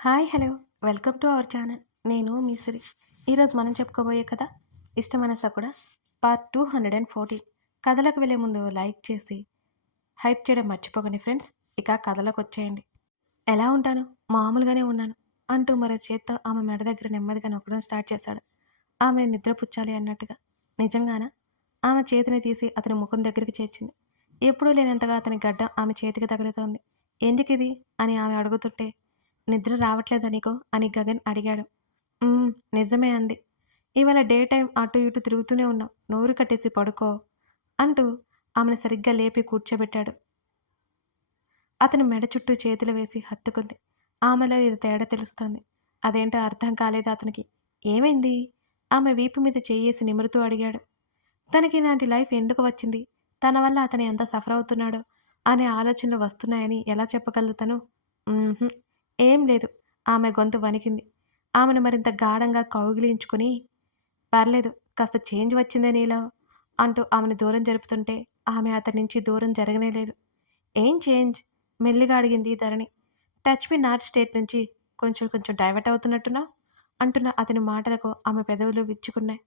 Hi hello welcome to our channel. నేను మీ సిరి. ఈరోజు మనం చెప్పుకోబోయే కథ ఇష్టమైన సకుడ పార్ట్ 214. కథలకు వెళ్ళే ముందు లైక్ చేసి హైప్ చేయడం మర్చిపోకండి ఫ్రెండ్స్. ఇక కథలకు వచ్చేయండి. ఎలా ఉంటాను, మామూలుగానే ఉన్నాను అంటూ మరో చేత్తో ఆమె మెడ దగ్గర నెమ్మదిగా నొక్కడం స్టార్ట్ చేశాడు. ఆమె నిద్రపుచ్చాలి అన్నట్టుగా. నిజంగానా? ఆమె చేతిని తీసి అతని ముఖం దగ్గరికి చేర్చింది. ఎప్పుడూ లేనంతగా అతని గడ్డం ఆమె చేతికి తగులుతోంది. ఎందుకిది అని ఆమె అడుగుతుంటే, నిద్ర రావట్లేదా నీకు అని గగన్ అడిగాడు. "ఉమ్, నిజమే అంది. ఇవాళ డే టైం అటు ఇటు తిరుగుతూనే ఉన్నావు, నోరు కట్టేసి పడుకో అంటూ ఆమెను సరిగ్గా లేపి కూర్చోబెట్టాడు. అతని మెడ చుట్టూ చేతులు వేసి హత్తుకుంది. ఆమెలో ఇది తేడా తెలుస్తోంది. అదేంటో అర్థం కాలేదు అతనికి. ఏమైంది? ఆమె వీపు మీద చెయ్యేసి నిమురుతూ అడిగాడు. తనకి ఇలాంటి లైఫ్ ఎందుకు వచ్చింది, తన వల్ల అతను ఎంత సఫర్ అవుతున్నాడో అనే ఆలోచనలు వస్తున్నాయని ఎలా చెప్పగలదు తను? "ఉహుం, ఏం లేదు." ఆమె గొంతు వణికింది. ఆమెను మరింత గాఢంగా కౌగిలించుకుని, పర్లేదు, కాస్త చేంజ్ వచ్చిందే నీలో అంటూ ఆమెను దూరం జరుపుతుంటే ఆమె అతని నుంచి దూరం జరగనేలేదు. ఏం చేంజ్? మెల్లిగా అడిగింది ధరణి. టచ్ మీ నాట్ స్టేట్ నుంచి కొంచెం కొంచెం డైవర్ట్ అవుతున్నట్టున్నావు అంటున్న అతని మాటలకు ఆమె పెదవులు విచ్చుకున్నాయి.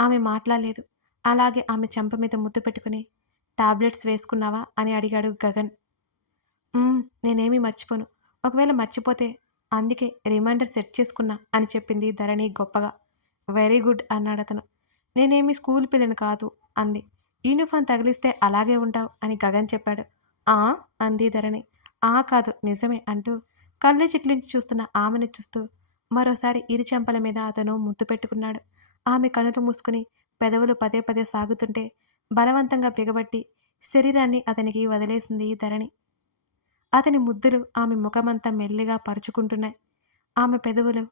ఆమె మాట్లాడలేదు. అలాగే ఆమె చెంప మీద ముద్దు పెట్టుకుని, టాబ్లెట్స్ వేసుకున్నావా అని అడిగాడు గగన్. నేనేమీ మర్చిపోను. ఒకవేళ మర్చిపోతే అందుకే రిమైండర్ సెట్ చేసుకున్నా అని చెప్పింది ధరణి గొప్పగా. వెరీ గుడ్ అన్నాడతను. నేనేమి స్కూల్ పిల్లని కాదు అంది. యూనిఫామ్ తగిలిస్తే అలాగే ఉంటావు అని గగన్ చెప్పాడు. ఆ అంది ధరణి. ఆ కాదు, నిజమే అంటూ కళ్ళు చిట్లించి చూస్తున్న ఆమెను చూస్తూ మరోసారి ఇరు చెంపల మీద అతను ముద్దు పెట్టుకున్నాడు. ఆమె కనులు మూసుకుని పెదవులు పదే పదే సాగుతుంటే బలవంతంగా బిగబట్టి శరీరాన్ని అతనికి వదిలేసింది ధరణి. అతని ముద్దులు ఆమె ముఖమంతా మెల్లిగా పరుచుకుంటున్నాయి. ఆమె పెదవులు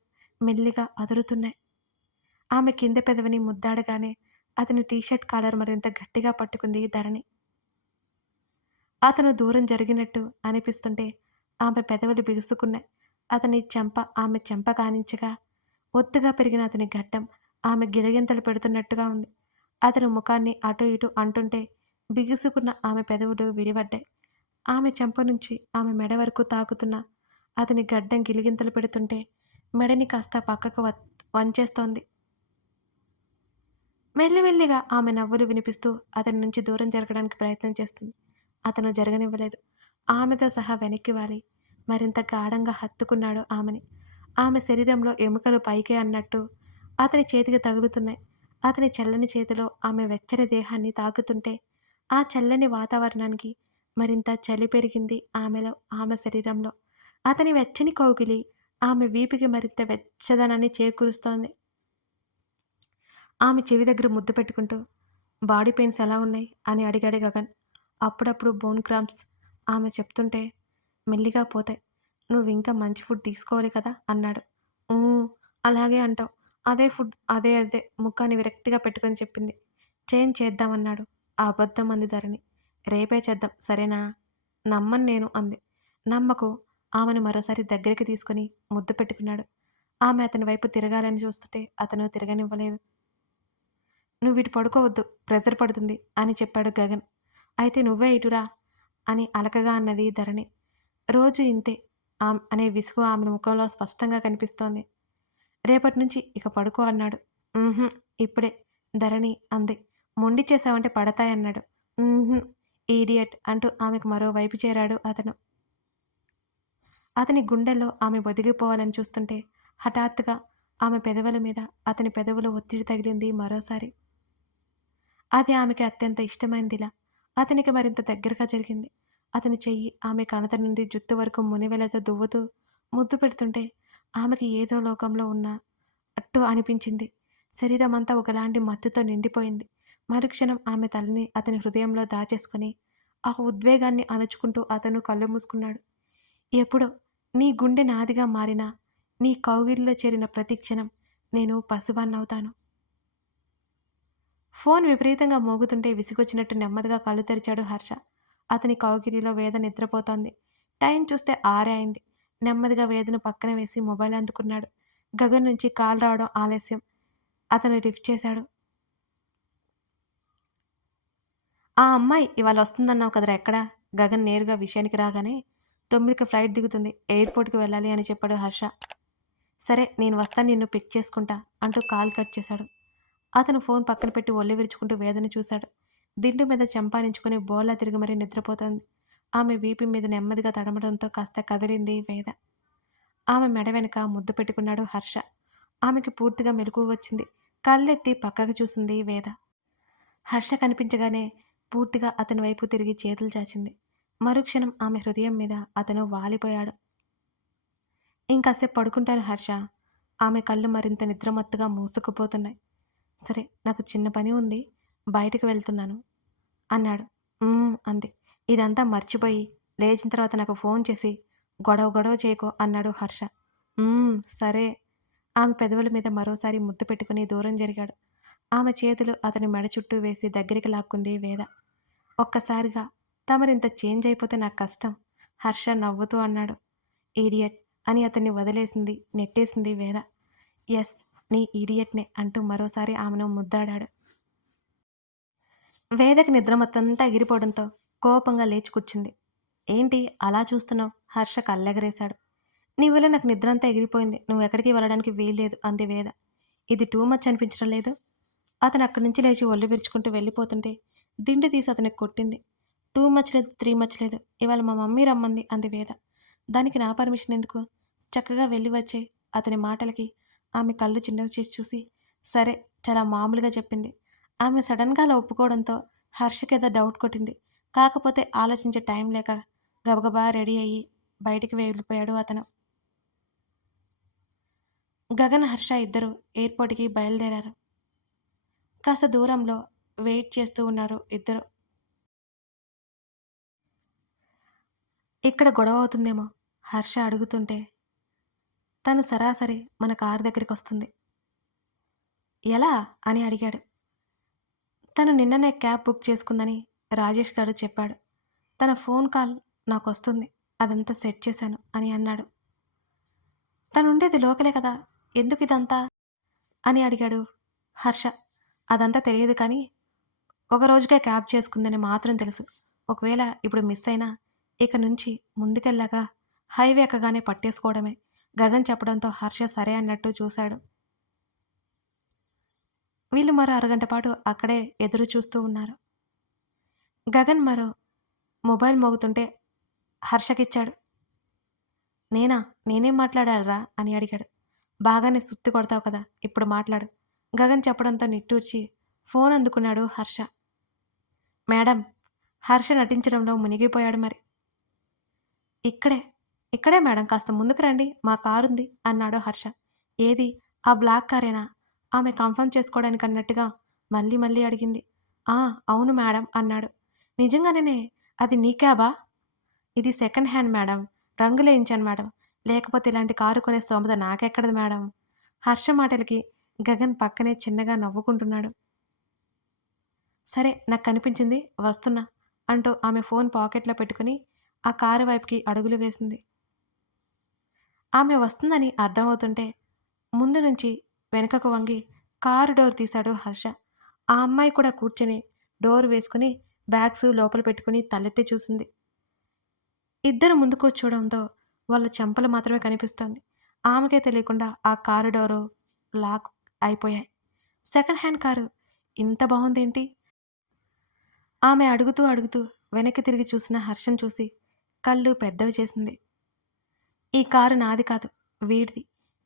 మెల్లిగా అదురుతున్నాయి. ఆమె కింద పెదవిని ముద్దాడగానే అతని టీషర్ట్ కాలర్ మరింత గట్టిగా పట్టుకుంది ధరణి. అతను దూరం జరిగినట్టు అనిపిస్తుంటే ఆమె పెదవులు బిగుసుకున్నాయి. అతని చెంప ఆమె చెంప కానించగా ఒత్తుగా పెరిగిన అతని గడ్డం ఆమె గిలగింతలు పెడుతున్నట్టుగా ఉంది. అతని ముఖాన్ని అటు ఇటు అంటుంటే బిగుసుకున్న ఆమె పెదవులు విడివడ్డాయి. ఆమె చెంప నుంచి ఆమె మెడ వరకు తాకుతున్న అతని గడ్డం గిలిగింతలు పెడుతుంటే మెడని కాస్త పక్కకు వంచేస్తోంది. మెల్లిమెల్లిగా ఆమె నవ్వులు వినిపిస్తూ అతని నుంచి దూరం జరగడానికి ప్రయత్నం చేస్తుంది. అతను జరగనివ్వలేదు. ఆమెతో సహా వెనక్కి వాలి మరింత గాఢంగా హత్తుకున్నాడు ఆమెని. ఆమె శరీరంలో ఎముకలు పైకే అన్నట్టు అతని చేతికి తగులుతున్నాయి. అతని చల్లని చేతిలో ఆమె వెచ్చని దేహాన్ని తాకుతుంటే ఆ చల్లని వాతావరణానికి మరింత చలి పెరిగింది ఆమెలో, ఆమె శరీరంలో. అతని వెచ్చని కౌగిలి ఆమె వీపుకి మరింత వెచ్చదనాన్ని చేకూరుస్తోంది. ఆమె చెవి దగ్గర ముద్దు పెట్టుకుంటూ, బాడీ పెయిన్స్ ఎలా ఉన్నాయి అని అడిగాడు గగన్. అప్పుడప్పుడు బోన్ క్రాంప్స్ ఆమె చెప్తుంటే మెల్లిగా పోతాయి. నువ్వు ఇంకా మంచి ఫుడ్ తీసుకోవాలి కదా అన్నాడు. ఊ, అలాగే అంటావు. అదే ఫుడ్, అదే అదే ముఖాన్ని విరక్తిగా పెట్టుకొని చెప్పింది. చేంజ్ చేద్దామన్నాడు. ఆ అబద్ధం అంది ధరణి. రేపే చేద్దాం సరేనా? నమ్మను నేను అంది. నమ్మకు. ఆమెను మరోసారి దగ్గరికి తీసుకుని ముద్దు పెట్టుకున్నాడు. ఆమె అతని వైపు తిరగాలని చూస్తుంటే అతను తిరగనివ్వలేదు. నువ్వు ఇటు పడుకోవద్దు, ప్రెజర్ పడుతుంది అని చెప్పాడు గగన్. అయితే నువ్వే ఇటురా అని అలకగా అన్నది ధరణి. రోజు ఇంతే అనే విసుగు ఆమె ముఖంలో స్పష్టంగా కనిపిస్తోంది. రేపటి నుంచి ఇక పడుకో అన్నాడు. ఊహుం, ఇప్పుడే ధరణి అంది. మొండి చేశావంటే పడతాయన్నాడు. ఊహుం, ఈడియట్ అంటూ ఆమెకు మరోవైపు చేరాడు అతను. అతని గుండెల్లో ఆమె ఒదిగిపోవాలని చూస్తుంటే హఠాత్తుగా ఆమె పెదవుల మీద అతని పెదవుల ఒత్తిడి తగిలింది మరోసారి. అది ఆమెకి అత్యంత ఇష్టమైందిలా అతనికి మరింత దగ్గరగా జరిగింది. అతని చెయ్యి ఆమె కణత నుండి జుత్తు వరకు మునివెలతో దువ్వుతూ ముద్దు పెడుతుంటే ఆమెకి ఏదో లోకంలో ఉన్న అట్టు అనిపించింది. శరీరం అంతా ఒకలాంటి మత్తుతో నిండిపోయింది. మరుక్షణం ఆమె తలని అతని హృదయంలో దాచేసుకుని ఆ ఉద్వేగాన్ని అణుచుకుంటూ అతను కళ్ళు మూసుకున్నాడు. ఎప్పుడో నీ గుండె నాదిగా మారినా నీ కౌగిలిలో చేరిన ప్రతి క్షణం నేను పసివాన్నవుతాను. ఫోన్ విపరీతంగా మోగుతుంటే విసిగొచ్చినట్టు నెమ్మదిగా కళ్ళు తెరిచాడు హర్ష. అతని కౌగిలిలో వేద నిద్రపోతోంది. టైం చూస్తే 6 అయింది. నెమ్మదిగా వేదను పక్కన వేసి మొబైల్ అందుకున్నాడు. గగన్ నుంచి కాల్ రావడం ఆలస్యం. అతను లిఫ్ట్ చేశాడు. ఆ అమ్మాయి ఇవాళ వస్తుందన్నావు కదరా ఎక్కడా? గగన్ నేరుగా విషయానికి రాగానే 9కి ఫ్లైట్ దిగుతుంది. ఎయిర్‌పోర్ట్‌కి వెళ్ళాలి అని చెప్పాడు హర్ష. సరే నేను వస్తాను నిన్ను పిక్ చేసుకుంటా అంటూ కాల్ కట్ చేశాడు. అతను ఫోన్ పక్కన పెట్టి ఒళ్ళు విరుచుకుంటూ వేదని చూశాడు. దిండు మీద చెంపారించుకుని బోర్లా తిరిగి మరీ నిద్రపోతోంది. ఆమె వీపు మీద నెమ్మదిగా తడమడంతో కాస్త కదిలింది వేద. ఆమె మెడ వెనక ముద్దు పెట్టుకున్నాడు హర్ష. ఆమెకి పూర్తిగా మెలకువ వచ్చింది. కళ్ళెత్తి పక్కకు చూసింది వేద. హర్ష కనిపించగానే పూర్తిగా అతని వైపు తిరిగి చేతులు చాచింది. మరుక్షణం ఆమె హృదయం మీద అతను వాలిపోయాడు. ఇంకాసేపు పడుకుంటాను హర్ష. ఆమె కళ్ళు మరింత నిద్రమత్తుగా మూసుకుపోతున్నాయి. సరే నాకు చిన్న పని ఉంది, బయటకు వెళ్తున్నాను అన్నాడు. అంది. ఇదంతా మర్చిపోయి లేచిన తర్వాత నాకు ఫోన్ చేసి గొడవ గొడవ చేయకో అన్నాడు హర్ష. సరే. ఆమె పెదవుల మీద మరోసారి ముద్దు పెట్టుకుని దూరం జరిగాడు. ఆమె చేతులు అతని మెడ చుట్టూ వేసి దగ్గరికి లాక్కుంది వేద. ఒక్కసారిగా తమరింత చేంజ్ అయిపోతే నాకు కష్టం హర్ష నవ్వుతూ అన్నాడు. ఈడియట్ అని అతన్ని వదిలేసింది, నెట్టేసింది వేద. ఎస్, నీ ఈడియట్నే అంటూ మరోసారి ఆమెను ముద్దాడాడు. వేదకి నిద్ర మొత్తంతా ఎగిరిపోవడంతో కోపంగా లేచి కూర్చుంది. ఏంటి అలా చూస్తున్నావు? హర్ష కళ్ళెగరేశాడు. నీ వల్ల నాకు నిద్ర అంతా ఎగిరిపోయింది. నువ్వు ఎక్కడికి వెళ్ళడానికి వీల్లేదు అంది వేద. ఇది టూ మచ్ అనిపించడం లేదు? అతను అక్కడి నుంచి లేచి ఒళ్ళు విరుచుకుంటూ వెళ్ళిపోతుంటే దిండు తీసి అతనికి కొట్టింది. టూ మచ్ లేదు, త్రీ మచ్ లేదు. ఇవాళ మా మమ్మీ రమ్మంది అంది వేద. దానికి నా పర్మిషన్ ఎందుకు? చక్కగా వెళ్ళి వచ్చే. అతని మాటలకి ఆమె కళ్ళు చిన్నవి చేసి చూసి సరే చాలా మామూలుగా చెప్పింది. ఆమె సడన్గా అలా ఒప్పుకోవడంతో హర్షకేదో డౌట్ కొట్టింది. కాకపోతే ఆలోచించే టైం లేక గబగబా రెడీ అయ్యి బయటికి వెళ్ళిపోయాడు అతను. గగన్, హర్ష ఇద్దరు ఎయిర్పోర్ట్‌కి బయలుదేరారు. కాస్త దూరంలో వెయిట్ చేస్తూ ఉన్నారు ఇద్దరు. ఇక్కడ గొడవ అవుతుందేమో హర్ష అడుగుతుంటే తను సరాసరి మన కారు దగ్గరికి వస్తుంది. ఎలా అని అడిగాడు. తను నిన్ననే క్యాబ్ బుక్ చేసుకుందని రాజేష్ గారు చెప్పాడు. తన ఫోన్ కాల్ నాకొస్తుంది. అదంతా సెట్ చేశాను అని అన్నాడు. తనుండేది లోకలే కదా, ఎందుకు ఇదంతా అని అడిగాడు హర్ష. అదంతా తెలియదు కానీ ఒక రోజుకే క్యాబ్ చేసుకుందని మాత్రం తెలుసు. ఒకవేళ ఇప్పుడు మిస్ అయినా ఇక నుంచి ముందుకెళ్ళాక హైవే ఎక్కగానే పట్టేసుకోవడమే. గగన్ చెప్పడంతో హర్ష సరే అన్నట్టు చూశాడు. వీళ్ళు మరో అరగంట పాటు అక్కడే ఎదురు చూస్తూ ఉన్నారు. గగన్ మరో మొబైల్ మోగుతుంటే హర్షకిచ్చాడు. నేనేం మాట్లాడాలరా అని అడిగాడు. బాగానే సుత్తి కొడతావు కదా, ఇప్పుడు మాట్లాడు. గగన్ చెప్పడంతో నిట్టూర్చి ఫోన్ అందుకున్నాడు హర్ష. మేడం, హర్ష నటించడంలో మునిగిపోయాడు మరి. ఇక్కడే ఇక్కడే మేడం, కాస్త ముందుకు రండి, మా కారుంది అన్నాడు హర్ష. ఏది, ఆ బ్లాక్ కారేనా? ఆమె కన్ఫర్మ్ చేసుకోవడానికి అన్నట్టుగా మళ్ళీ మళ్ళీ అడిగింది. అవును మేడం అన్నాడు. నిజంగానే అది నీ క్యాబా? ఇది సెకండ్ హ్యాండ్ మేడం, రంగులేయించాను మేడం. లేకపోతే ఇలాంటి కారు కొనే స్తోమత నాకెక్కడది మేడం. హర్ష మాటలకి గగన్ పక్కనే చిన్నగా నవ్వుకుంటున్నాడు. సరే నాకు కనిపించింది, వస్తున్నా అంటూ ఆమె ఫోన్ పాకెట్లో పెట్టుకుని ఆ కారు వైపుకి అడుగులు వేసింది. ఆమె వస్తుందని అర్థమవుతుంటే ముందు నుంచి వెనుకకు వంగి కారు డోర్ తీశాడు హర్ష. ఆ అమ్మాయి కూడా కూర్చొని డోర్ వేసుకుని బ్యాగ్స్ లోపల పెట్టుకుని తలెత్తి చూసింది. ఇద్దరు ముందు కూర్చోవడంతో వాళ్ళ చెంపలు మాత్రమే కనిపిస్తోంది. ఆమెకే తెలియకుండా ఆ కారు డోరు లాక్ అయిపోయాయి. సెకండ్ హ్యాండ్ కారు ఇంత బాగుందేంటి? ఆమె అడుగుతూ అడుగుతూ వెనక్కి తిరిగి చూసిన హర్షం చూసి కళ్ళు పెద్దవి చేసింది. ఈ కారు నాది కాదు, వీడిది.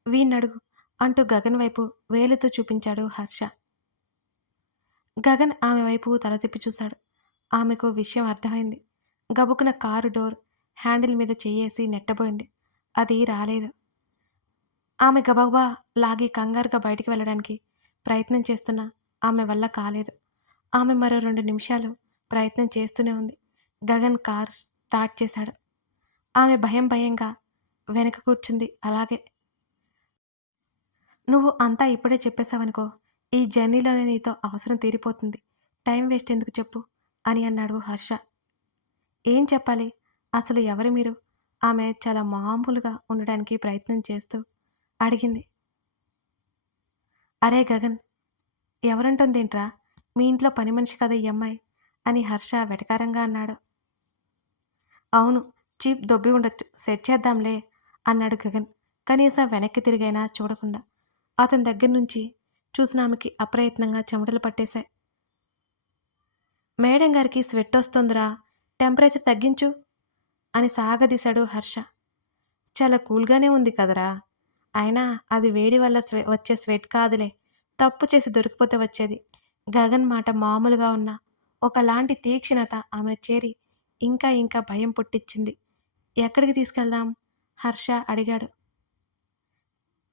వీణ్ణడుగు అంటూ గగన్ వైపు వేలుతో చూపించాడు హర్ష. గగన్ ఆమె వైపు తల తిప్పి చూశాడు. ఆమెకు విషయం అర్థమైంది. గబుకున కారు డోర్ హ్యాండిల్ మీద చెయ్యేసి నెట్టబోయింది. అది రాలేదు. ఆమె గబగబా లాగి కంగారుగా బయటికి వెళ్ళడానికి ప్రయత్నం చేస్తున్నా ఆమె వల్ల కాలేదు. ఆమె మరో 2 నిమిషాలు ప్రయత్నం చేస్తూనే ఉంది. గగన్ కార్ స్టార్ట్ చేశాడు. ఆమె భయంగా వెనక కూర్చుంది అలాగే. నువ్వు అంతా ఇప్పుడే చెప్పేశావనుకో, ఈ జర్నీలోనే నీతో అవసరం తీరిపోతుంది. టైం వేస్ట్ ఎందుకు చెప్పు అని అన్నాడు హర్ష. ఏం చెప్పాలి? అసలు ఎవరు మీరు? ఆమె చాలా మామూలుగా ఉండడానికి ప్రయత్నం చేస్తూ అడిగింది. అరే గగన్, ఎవరంటుందేంట్రా? మీ ఇంట్లో పని మనిషి కదా ఈ అమ్మాయి అని హర్ష వెటకారంగా అన్నాడు. అవును, చీప్ దొబ్బి ఉండొచ్చు, సెట్ చేద్దాంలే అన్నాడు గగన్ కనీసం వెనక్కి తిరిగైనా చూడకుండా. అతని దగ్గర నుంచి చూసిన ఆమెకి అప్రయత్నంగా చెమటలు పట్టేశాయి. మేడం గారికి స్వెట్ వస్తుందిరా, టెంపరేచర్ తగ్గించు అని సాగదీశాడు హర్ష. చాలా కూల్గానే ఉంది కదరా, అయినా అది వేడి వల్ల వచ్చే స్వెట్ కాదులే, తప్పు చేసి దొరికిపోతే వచ్చేది. గగన్ మాట మామూలుగా ఉన్నా ఒకలాంటి తీక్షణత ఆమెను చేరి ఇంకా ఇంకా భయం పుట్టించింది. ఎక్కడికి తీసుకెళ్దాం? హర్ష అడిగాడు.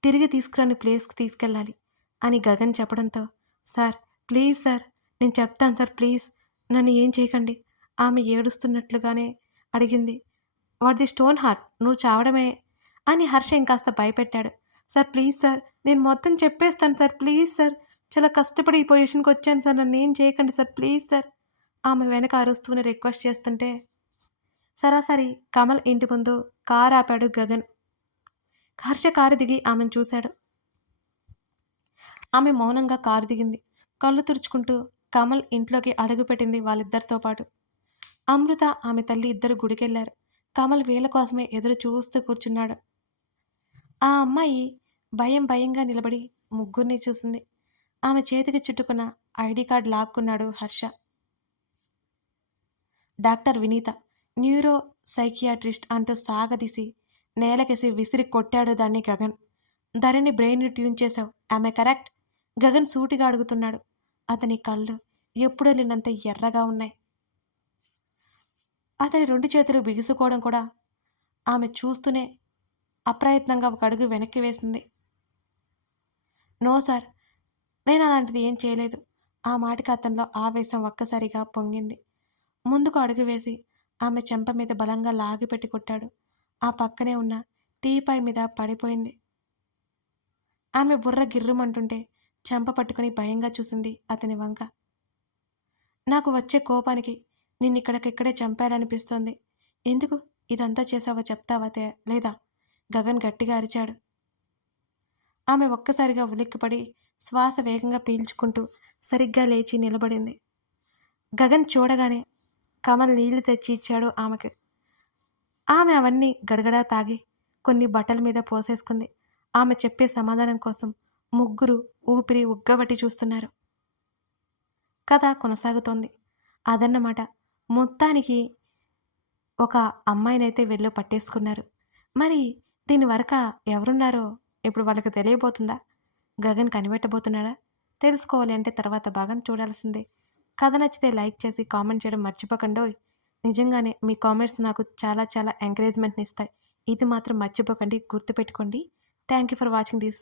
తిరిగి తీసుకురాని ప్లేస్కి తీసుకెళ్ళాలి అని గగన్ చెప్పడంతో, సార్ ప్లీజ్ సార్, నేను చెప్తాను సార్, ప్లీజ్ నన్ను ఏం చేయకండి ఆమె ఏడుస్తున్నట్లుగానే అడిగింది. వాడిది స్టోన్ హార్ట్, నువ్వు చావడమే అని హర్ష ఇంకాస్త భయపెట్టాడు. సార్ ప్లీజ్ సార్, నేను మొత్తం చెప్పేస్తాను సార్, ప్లీజ్ సార్, చాలా కష్టపడి ఈ పొజిషన్కి వచ్చాను సార్, నన్ను ఏం చేయకండి సార్, ప్లీజ్ సార్ ఆమె వెనక అరుస్తూనే రిక్వెస్ట్ చేస్తుంటే సరాసరి కమల్ ఇంటి ముందు కారు ఆపాడు గగన్. హర్ష కారు దిగి ఆమెను చూశాడు. ఆమె మౌనంగా కారు దిగింది. కళ్ళు తుడుచుకుంటూ కమల్ ఇంట్లోకి అడుగుపెట్టింది వాళ్ళిద్దరితో పాటు. అమృత ఆమె తల్లి ఇద్దరు గుడికెళ్లారు. కమల్ వీళ్ళ కోసమే ఎదురు చూస్తూ కూర్చున్నాడు. ఆ అమ్మాయి భయంగా నిలబడి ముగ్గురిని చూసింది. ఆమె చేతికి చుట్టుకున్న ఐడి కార్డ్ లాక్కున్నాడు Harsha. Doctor Vineetha, neuro psychiatrist అంటూ సాగదీసి నేలకేసి విసిరి కొట్టాడు దాన్ని గగన్. ధరణి బ్రెయిన్ ట్యూన్ చేశావు, ఆమె కరెక్ట్? గగన్ సూటిగా అడుగుతున్నాడు. అతని కళ్ళు ఎప్పుడూ లేనంత ఎర్రగా ఉన్నాయి. అతని 2 చేతులు బిగుసుకోవడం కూడా ఆమె చూస్తూనే అప్రయత్నంగా ఒక అడుగు వెనక్కి వేసింది. నో సార్, నేను అలాంటిది ఏం చేయలేదు. ఆ మాటకి అతనిలో ఆవేశం ఒక్కసారిగా పొంగింది. ముందుకు అడుగు వేసి ఆమె చెంప మీద బలంగా లాగిపెట్టి కొట్టాడు. ఆ పక్కనే ఉన్న టీపాయ్ మీద పడిపోయింది. ఆమె బుర్ర గిర్రుమంటుంటే చెంప పట్టుకుని భయంగా చూసింది అతని వంక. నాకు వచ్చే కోపానికి నిన్నిక్కడికిక్కడే చంపాలనిపిస్తోంది. ఎందుకు ఇదంతా చేసావో చెప్తావా లేదా? గగన్ గట్టిగా అరిచాడు. ఆమె ఒక్కసారిగా ఉలిక్కిపడి శ్వాస వేగంగా పీల్చుకుంటూ సరిగ్గా లేచి నిలబడింది. గగన్ చూడగానే కమల్ నీళ్లు తెచ్చి ఇచ్చాడు ఆమెకు. ఆమె అవన్నీ గడగడా తాగి కొన్ని బట్టల మీద పోసేసుకుంది. ఆమె చెప్పే సమాధానం కోసం ముగ్గురు ఊపిరి ఉగ్గబట్టి చూస్తున్నారు. కథ కొనసాగుతోంది. అదన్నమాట. మొత్తానికి ఒక అమ్మాయినైతే వెళ్ళు పట్టేసుకున్నారు. మరి దీని వరక ఎవరున్నారో ఇప్పుడు వాళ్ళకి తెలియబోతుందా? గగన్ కనిపెట్టబోతున్నాడా? తెలుసుకోవాలి అంటే తర్వాత భాగం చూడాల్సిందే. కథ నచ్చితే లైక్ చేసి కామెంట్ చేయడం మర్చిపోకండోయ్. నిజంగానే మీ కామెంట్స్ నాకు చాలా చాలా ఎంకరేజ్మెంట్ని ఇస్తాయి. ఇది మాత్రం మర్చిపోకండి, గుర్తుపెట్టుకోండి. Thank you for watching this.